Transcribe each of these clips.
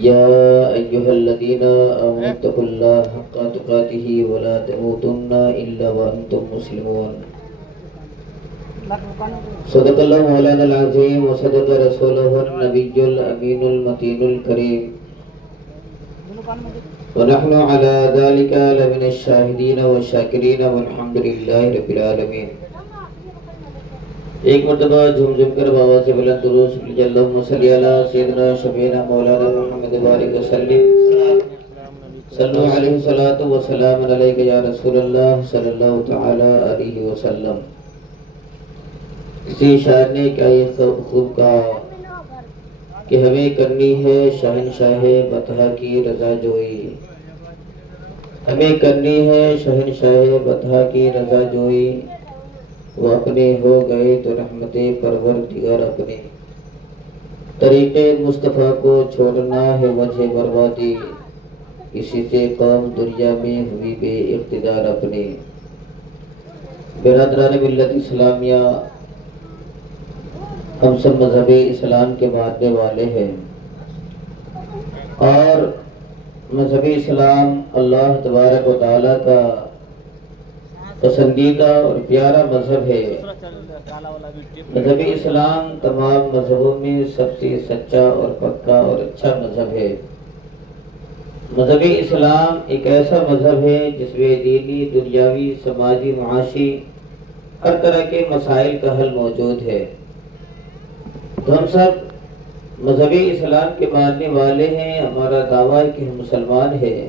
يا أيها الذين آمنوا اتقوا الله حق تقاته ولا تموتن إلا وأنتم مسلمون. صدق الله مولانا العظيم وصدق رسوله النبي الأمين المتين الكريم، ونحن على ذلك لمن الشاهدين والشاكرين والحمد لله رب العالمين. ایک مرتبہ جھوم جھوم کر بابا سے بلند درود پڑھیے، اللہم صلی علی سیدنا شفیعنا مولانا محمد بارک وسلم. صلو علیہ الصلاۃ والسلام علیک یا رسول اللہ صلی اللہ تعالی علیہ وسلم. کسی شاعر نے کیا یہ خوب کہا کہ ہمیں کرنی ہے شہنشاہ بطحہ کی رضا جوئی، ہمیں کرنی ہے شہنشاہ بطحہ کی رضا جوئی، وہ اپنے ہو گئے تو رحمت پروردگار اپنے. طریق مصطفیٰ کو چھوڑنا ہے وجہ بربادی، اسی سے قوم دنیا میں ہوئی بے اقتدار اپنے. برادران ملت اسلامیہ، ہم سب مذہب اسلام کے ماننے والے ہیں، اور مذہب اسلام اللہ تبارک و تعالیٰ کا پسندیدہ اور پیارا مذہب ہے. مذہب اسلام تمام مذہبوں میں سب سے سچا اور پکا اور اچھا مذہب ہے. مذہب اسلام ایک ایسا مذہب ہے جس میں دینی، دنیاوی، سماجی، معاشی ہر طرح کے مسائل کا حل موجود ہے. تو ہم سب مذہب اسلام کے ماننے والے ہیں، ہمارا دعویٰ ہے کہ ہم مسلمان ہیں،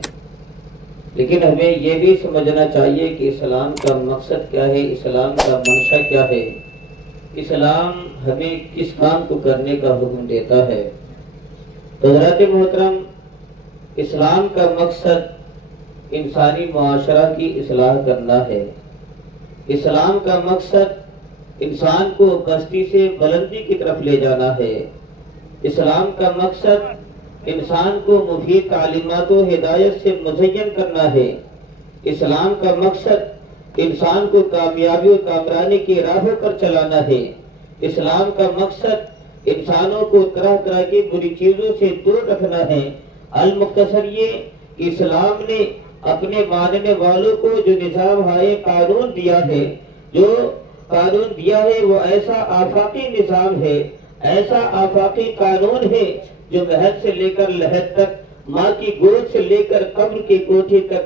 لیکن ہمیں یہ بھی سمجھنا چاہیے کہ اسلام کا مقصد کیا ہے، اسلام کا منشا کیا ہے، اسلام ہمیں کس کام کو کرنے کا حکم دیتا ہے. تو حضرات محترم، اسلام کا مقصد انسانی معاشرہ کی اصلاح کرنا ہے. اسلام کا مقصد انسان کو پستی سے بلندی کی طرف لے جانا ہے. اسلام کا مقصد انسان کو مفید تعلیمات و ہدایت سے مزین کرنا ہے. اسلام کا مقصد انسان کو کامیابی و کامرانی کی راہوں پر چلانا ہے. اسلام کا مقصد انسانوں کو طرح طرح کی بری چیزوں سے دور رکھنا ہے. المختصر یہ کہ اسلام نے اپنے ماننے والوں کو جو نظام ہائے قانون دیا ہے، جو قانون دیا ہے، وہ ایسا آفاقی نظام ہے، ایسا آفاقی قانون ہے جو مہد سے لے کر لحد تک، ماں کی گود سے لے کر قبر کی کوٹھی تک،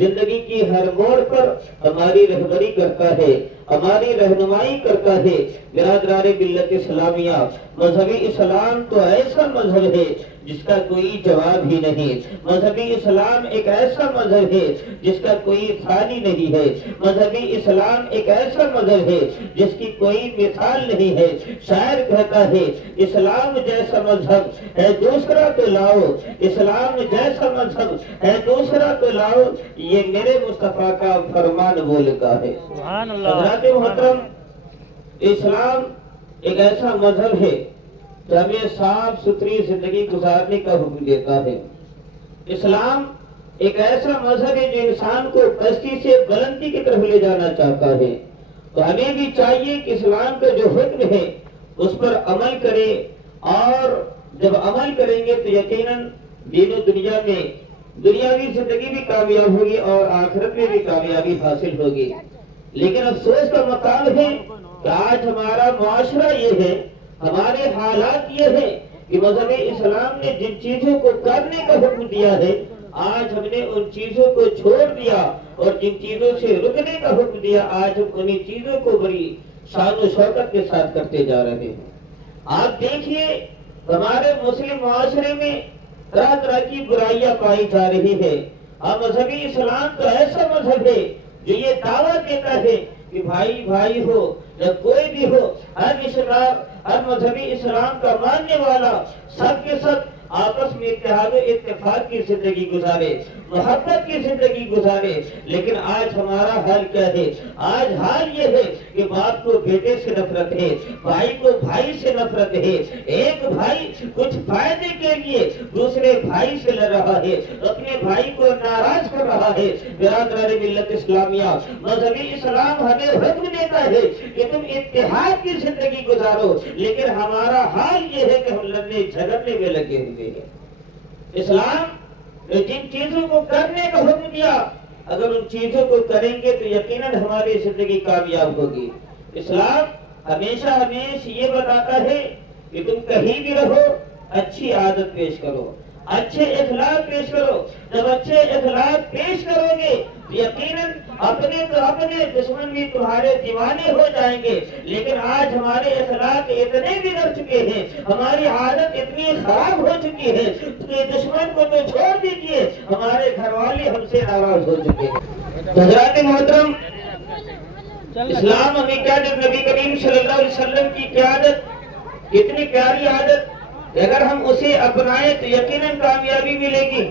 زندگی کی ہر موڑ پر ہماری رہبری کرتا ہے، ہماری رہنمائی کرتا ہے. برادران ملت اسلامیہ، مذہب اسلام تو ایسا مذہب ہے جس کا کوئی جواب ہی نہیں. مذہب اسلام ایک ایسا مذہب ہے جس کا کوئی ثانی نہیں ہے. مذہب اسلام ایک ایسا مذہب ہے جس کی کوئی مثال نہیں ہے. شاعر کہتا ہے، اسلام جیسا مذہب ہے دوسرا تو لاؤ، اسلام جیسا مذہب ہے دوسرا تو لاؤ، یہ میرے مصطفیٰ کا فرمان بولتا ہے. حضرات محترم، اسلام ایک ایسا مذہب ہے جو ہمیں صاف ستھری زندگی گزارنے کا حکم دیتا ہے. اسلام ایک ایسا مذہب ہے جو انسان کو پستی سے بلندی کی طرف لے جانا چاہتا ہے. تو ہمیں بھی چاہیے کہ اسلام کا جو حکم ہے اس پر عمل کرے، اور جب عمل کریں گے تو یقیناً دین و دنیا میں دنیاوی زندگی بھی کامیاب ہوگی اور آخرت میں بھی کامیابی حاصل ہوگی. لیکن افسوس کا مقام ہے کہ آج ہمارا معاشرہ یہ ہے، ہمارے حالات یہ ہیں کہ مذہب اسلام نے جن چیزوں کو کرنے کا حکم دیا ہے، آج ہم نے ان چیزوں کو چھوڑ دیا، اور جن چیزوں سے رکنے کا حکم دیا، آج ہم انہی چیزوں کو بڑی شان و شوکت کے ساتھ کرتے جا رہے ہیں. آپ دیکھیے ہمارے مسلم معاشرے میں طرح طرح کی برائیاں پائی جا رہی ہے. اور مذہبی اسلام تو ایسا مذہب ہے جو یہ دعویٰ دیتا ہے کہ بھائی بھائی ہو یا کوئی بھی ہو، ہر مذہبی اسلام کا ماننے والا سب کے سب آپس میں اتحاد و اتفاق کی زندگی گزارے، محبت کی زندگی گزارے. لیکن آج ہمارا حال کیا ہے؟ آج حال یہ ہے کہ باپ کو بیٹے سے نفرت ہے، بھائی کو بھائی سے نفرت ہے، ایک بھائی کچھ فائدے کے لیے دوسرے بھائی سے لڑ رہا ہے، اپنے بھائی کو ناراض کر رہا ہے. برادران ملت اسلامیہ، مذہبی اسلام ہمیں حکم دیتا ہے کہ تم اتحاد کی زندگی گزارو، لیکن ہمارا حال یہ ہے کہ ہم لڑنے جھگڑنے میں لگے ہوئے ہیں. اسلام نے جن چیزوں کو کرنے کا حکم دیا، اگر ان چیزوں کو کریں گے تو یقیناً ہماری زندگی کامیاب ہوگی۔ اسلام ہمیشہ ہمیں یہ بتاتا ہے کہ تم کہیں بھی رہو اچھی عادت پیش کرو، اچھے اخلاق پیش کرو۔ جب اچھے اخلاق پیش کرو گے تو یقیناً اپنے دشمن بھی تمہارے دیوانے ہو جائیں گے۔ لیکن آج ہمارے اخلاق اتنے بگڑ چکے ہیں، ہماری عادت اتنی خراب ہو چکی ہے کہ دشمن کو تو چھوڑ دیجئے، ہمارے گھر والے ہم سے ناراض ہو چکے ہیں۔ حضرات محترم، اسلام ہمیں کیا جب نبی کریم صلی اللہ علیہ وسلم کی قیادت، کتنی پیاری عادت، اگر ہم اسے اپنائیں تو یقیناً کامیابی ملے گی۔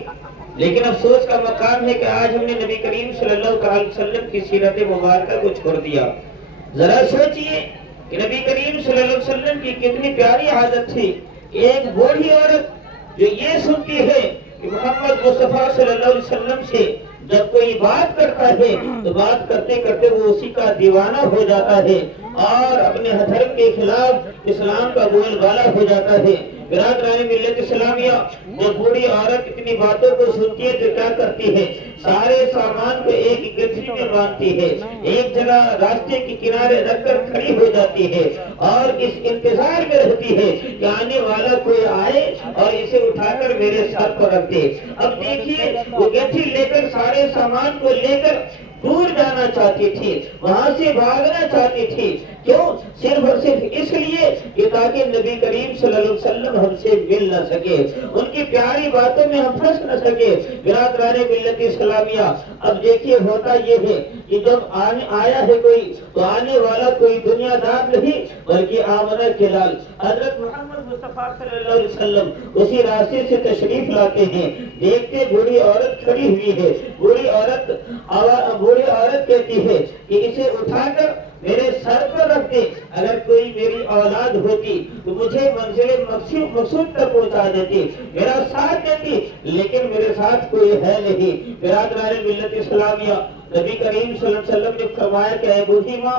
لیکن افسوس کا مقام ہے کہ آج ہم نے نبی کریم صلی اللہ علیہ وسلم کی سیرت مبارکہ کو چھوڑ دیا۔ ذرا سوچئے کہ نبی کریم صلی اللہ علیہ وسلم کی کتنی پیاری عادت تھی۔ ایک بوڑھی عورت جو یہ سنتی ہے کہ محمد مصطفیٰ صلی اللہ علیہ وسلم سے جب کوئی بات کرتا ہے تو بات کرتے کرتے وہ اسی کا دیوانہ ہو جاتا ہے اور اپنے دھرم کے خلاف اسلام کا بول بالا ہو جاتا ہے۔ برادران ملت اسلامیہ، جب بوڑھی عورت اتنی باتوں کو سنتی ہے تو کیا کرتی ہے؟ سارے سامان کو ایک گٹھری میں باندھتی ہے، ایک جگہ راستے کے کنارے رکھ کر کھڑی ہو جاتی ہے اور اس انتظار میں رہتی ہے کہ آنے والا کوئی آئے اور اسے اٹھا کر میرے سر پر رکھ دے۔ اب دیکھیے، وہ گٹھری لے کر سارے سامان کو لے کر دور جانا چاہتی تھی، وہاں سے بھاگنا چاہتی تھی۔ کیوں؟ صرف اور صرف اس لیے کہ تاکہ نبی کریم صلی اللہ علیہ وسلم ہم سے مل نہ سکے، ان کی پیاری باتوں میں ہم پھنس نہ سکے۔ برادران ملت اسلامیہ، اب دیکھیے ہوتا یہ ہے کہ جب آیا ہے کوئی تو آنے والا کوئی دنیا دار نہیں بلکہ آمنہ کے لال حضرت محمد مصطفیٰ صلی اللہ علیہ وسلم اسی راستے سے تشریف لاتے ہیں۔ دیکھتے بوڑھی عورت کھڑی ہوئی ہے، بوڑھی عورت کہتی ہے کہ اسے اٹھا کر میرے سر پر رکھ دے، اگر کوئی میری اولاد ہوتی تو مجھے منزل مقصود تک پہنچا دیتی، میرا ساتھ دیتی، لیکن میرے ساتھ کوئی ہے نہیں۔ برادران ملت اسلامیہ، نبی کریم صلی اللہ علیہ وسلم نے فرمایا کہ اے بوڑھی ماں،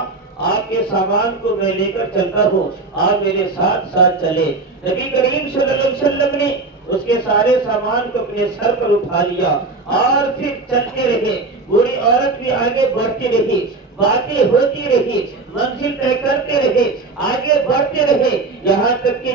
آپ کے سامان کو میں لے کر چلتا ہوں، آپ میرے ساتھ ساتھ چلے۔ نبی کریم صلی اللہ علیہ وسلم نے اس کے سارے سامان کو اپنے سر پر اٹھا لیا اور پھر چلتے رہے۔ بوڑھی عورت بھی آگے بڑھتی رہی، باتیں ہوتی رہی، منزل طے کرتے رہے، آگے بڑھتے رہے، یہاں تک کہ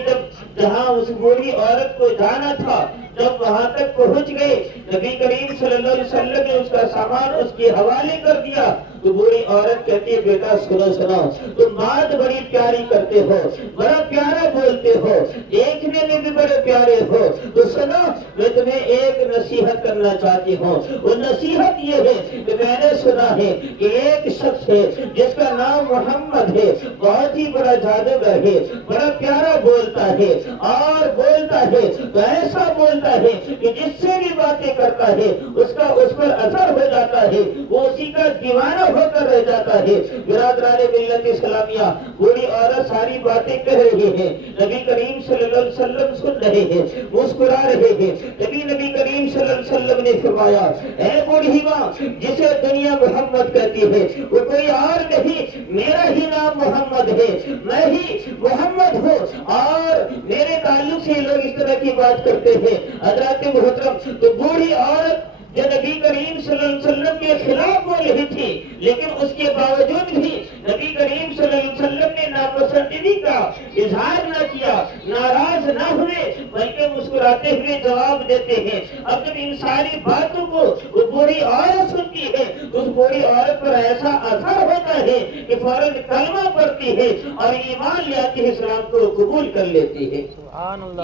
جہاں اس بوڑھی عورت کو جانا تھا جب وہاں تک پہنچ گئے، نبی کریم صلی اللہ علیہ وسلم نے اس کا سامان اس کے حوالے کر دیا تو بوڑھی عورت کہتی ہے بیٹا سنو، تم بات بڑی پیاری کرتے ہو، بڑا پیارا بولتے ہو، دیکھنے میں بھی بڑے پیارے ہو، تو سنو میں تمہیں ایک نصیحت کرنا چاہتی ہوں۔ وہ نصیحت یہ ہے کہ میں نے سنا ہے کہ ایک شخص ہے جس کا نام محمد ہے، بہت ہی بڑا جادوگر ہے، بڑا پیارا بولتا ہے اور بولتا ہے تو ایسا بولتا ہے کہ جس سے بھی باتیں کرتا ہے اس پر اثر ہو جاتا ہے، وہ اسی کا دیوانہ ہو کر رہ جاتا ہے۔ برادران ملت اسلامیہ، بوڑھی عورت ساری باتیں کہہ رہی ہے، نبی کریم صلی اللہ علیہ وسلم سن رہے ہیں، مسکرا رہے ہیں۔ نبی کریم صلی اللہ علیہ وسلم نے فرمایا اے بوڑھی ماں، جسے دنیا محمد کہتی ہے وہ کوئی اور نہیں، میرا ہی نام محمد ہے، میں ہی محمد ہوں، اور میرے تعلق سے لوگ اس طرح کی بات کرتے ہیں۔ حضرات محترم، تو بوڑھی عورت جو نبی کریم صلی اللہ علیہ وسلم کے خلاف بول رہی تھی، لیکن اس کے باوجود بھی نبی کریم صلی اللہ علیہ وسلم نے ناپسندیدگی کا اظہار نہ کیا، ناراض نہ ہوئے، بلکہ مسکراتے ہوئے جواب دیتے ہیں۔ اب جب ان ساری باتوں کو وہ بوڑھی عورت سنتی ہے تو اس بوڑھی عورت پر ایسا اثر ہوتا ہے کہ فوراً کلمہ پڑھتی ہے اور ایمان لے آتی ہے، اسلام کو قبول کر لیتی ہے۔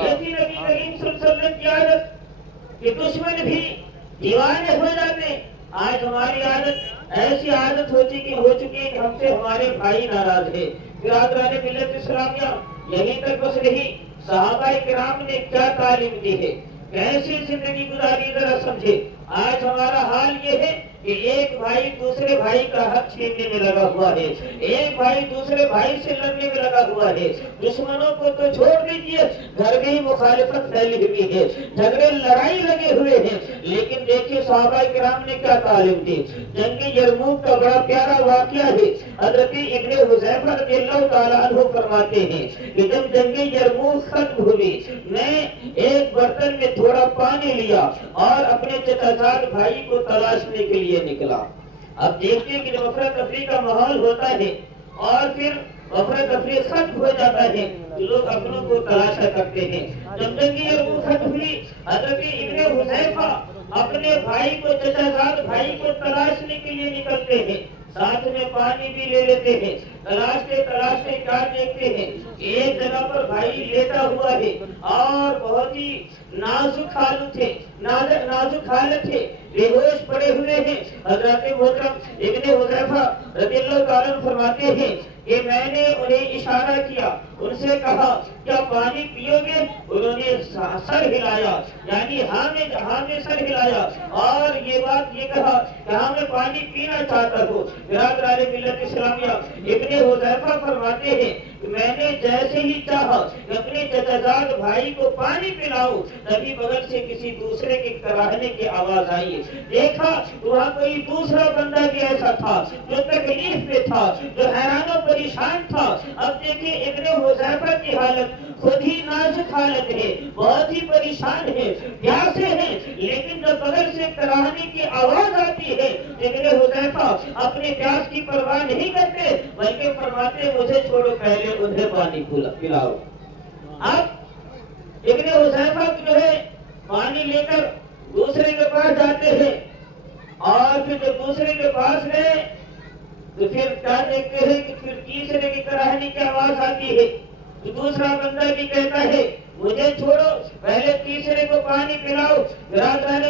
یہ تھی نبی کریم صلی اللہ علیہ وسلم کی عادت کہ دشمن بھی دیوانے ہو جاتے۔ آج ہماری عادت ایسی عادت ہو چکی ہے کہ ہم سے ہمارے بھائی ناراض ہے۔ برادران ملت اسلامیہ، یہیں تک بس نہیں، صحابہ کرام نے کیا تعلیم دی ہے، کیسی زندگی گزاری، ذرا سمجھے۔ آج ہمارا حال یہ ہے کہ ایک بھائی دوسرے بھائی کا حق چھیننے میں لگا ہوا ہے، ایک بھائی دوسرے بھائی سے لڑنے میں لگا ہوا ہے، دشمنوں کو تو چھوڑ دیجیے، گھر میں ہی مخالفت پھیلی ہوئی ہے، جھگڑے لڑائی لگے ہوئے ہیں۔ لیکن دیکھیے صحابہ کرام نے کیا تعلیم دی۔ جنگ یرموک کا بڑا پیارا واقعہ ہے، حضرت ابن حذیفہ رضی اللہ تعالیٰ عنہ فرماتے ہیں کہ جب جنگ یرموک ختم ہوئی، میں ایک برتن میں تھوڑا پانی لیا اور اپنے چچا زاد بھائی کو تلاشنے کے لیے نکلا۔ اب دیکھتے ہیں کہ جب افراتفری کا ماحول ہوتا ہے اور پھر افراتفری ختم ہو جاتا ہے تو لوگ اپنوں کو تلاشا کرتے ہیں۔ جب جنگ یرموک ختم ہوئی، حضرت ابن حذیفہ اپنے بھائی کو چچا زاد بھائی کو تلاشنے کے لیے نکلتے ہیں، ساتھ میں پانی بھی لے لیتے ہیں۔ تلاشتے تلاشتے کیا دیکھتے ہیں، ایک جگہ پر بھائی لیٹا ہوا ہے اور بہت ہی نازک حالت ہے، بے ہوش پڑے ہوئے ہیں۔ حضرت محترم ابن حذیفہ رضی اللہ تعالیٰ عنہ فرماتے ہیں کہ میں نے انہیں اشارہ کیا، ان سے کہا کیا پانی پیو گے؟ انہوں نے سر ہلایا، یعنی ہاں میں سر ہلایا اور یہ کہا کہ ہاں میں پانی پینا چاہتا ہوں۔ برادران ملت اسلامیہ، ابن حذیفہ فرماتے ہیں کہ میں نے جیسے ہی چاہا کہ اپنے چچا زاد بھائی کو پانی پلاؤ، تبھی بغل سے کسی دوسرے کے کراہنے کی آواز آئی۔ دیکھا وہاں کوئی دوسرا بندہ بھی ایسا تھا جو تکلیف میں تھا، جو حیران و پریشان تھا۔ اب دیکھیں ابن حذیفہ کی حالت خود ہی نازک حالت ہے، بہت ہی پریشان ہے، پیاسے ہیں، لیکن جب بغل سے کراہنے کی آواز آتی ہے ابن حذیفہ اپنے پیاس کی پرواہ نہیں کرتے بلکہ فرماتے مجھے چھوڑو، پہلے انہیں پانی پلاؤ۔ اب ابن حذیفہ جو ہے پانی لے کر دوسرے کے پاس جاتے ہیں اور پھر جب دوسرے کے پاس گئے تو پھر کیا دیکھتے ہیں کہ پھر تیسرے کی کراہنے کی آواز آتی ہے تو دوسرا بندہ بھی کہتا ہے مجھے چھوڑو، پہلے تیسرے کو پانی پلاؤ۔ برادران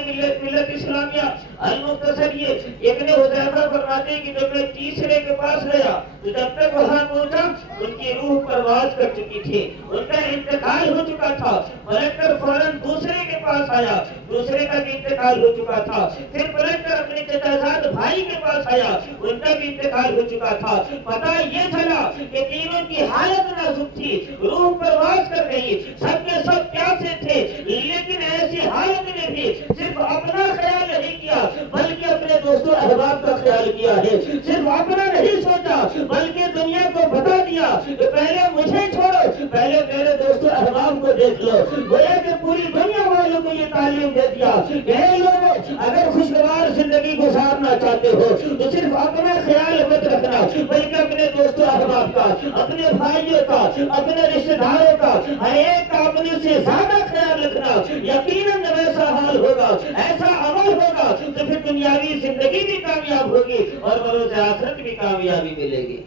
ملت اسلامیہ، المختصر یہ ابن حذیفہ فرماتے ہیں کہ جب میں تیسرے کے پاس گیا تو جب تک وہاں پہنچا ان کی روح پرواز کر چکی تھی، ان کا انتقال ہو چکا تھا۔ پلٹ کر فوراً دوسرے کے پاس آیا، دوسرے کا بھی انتقال ہو چکا تھا۔ پھر پلٹ کر اپنے چچا زاد بھائی کے پاس آیا، ان کا بھی انتقال ہو چکا تھا۔ پتہ یہ چلا کہ تینوں کی حالت نازک تھی، روح پرواز کر رہی، سب کے سب پیاسے تھے، لیکن ایسی حالت میں بھی صرف اپنا خیال نہیں کیا بلکہ اپنے دوستوں احباب کا خیال کیا ہے۔ صرف اپنا نہیں سوچا بلکہ دنیا کو بتا دیا کہ پہلے مجھے چھوڑو، پہلے میرے دوستوں احباب کو دیکھ لو۔ گویا کہ پوری دنیا والوں کو یہ تعلیم دے دیا کہ اے لوگوں، اگر خوشگوار زندگی گزارنا چاہتے ہو تو صرف اپنا خیال مت رکھنا بلکہ اپنے دوستوں احباب کا، اپنے بھائیوں کا، اپنے رشتہ داروں کا، ہر ایک کا اپنے سے زیادہ خیال رکھنا۔ یقیناً جب ایسا حال ہوگا، ایسا عمل ہوگا تو پھر دنیاوی زندگی بھی کامیاب ہوگی اور بروز آخرت بھی کامیابی ملے گی۔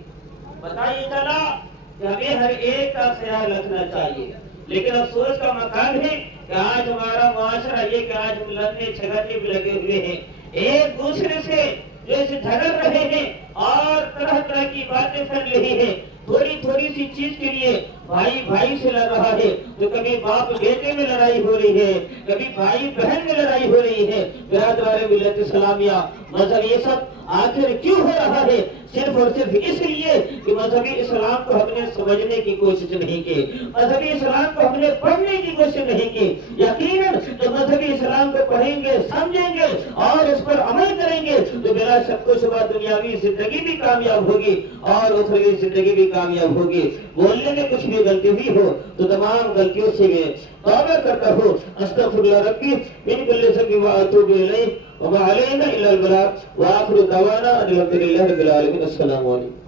پتہ یہ چلا کہ ہمیں ہر ایک کا خیال رکھنا چاہیے، لیکن افسوس کا مقام ہے کہ آج ہمارا معاشرہ یہ کہ آج ہم لڑنے جھگڑنے بھی لگے ہوئے ہیں، ایک دوسرے سے جو اسے جھگڑ رہے ہیں اور طرح طرح کی باتیں پھیل رہی ہیں۔ تھوڑی سی چیز کے لیے بھائی سے لڑ رہا ہے، تو کبھی باپ بیٹے میں لڑائی ہو رہی ہے، کبھی بھائی بہن میں لڑائی ہو رہی ہے۔ برادران ملت اسلامیہ، مذہب یہ سب آخر کیوں ہو رہا ہے؟ صرف اور صرف اس لیے کہ مذہبی اسلام کو ہم نے سمجھنے کی کوشش نہیں کی، مذہبی اسلام کو ہم نے پڑھنے کی کوشش نہیں کی۔ یقیناً جو مذہبی اسلام کو پڑھیں گے، سمجھیں گے اور اس پر عمل کریں گے تو بلا شک و شبہ دنیاوی زندگی بھی کامیاب ہوگی اور اخروی زندگی بھی کامیاب ہوگی۔ بولنے میں کچھ بھی غلطی ہوئی ہو تو تمام غلطیوں سے میں توبہ کرتا ہوں، استغفر اللہ ربی من کل ذنب واتوب الیہ وما علینا الا البلاغ وآخر دعوانا ان الحمد للہ رب العالمین۔ السلام علیکم۔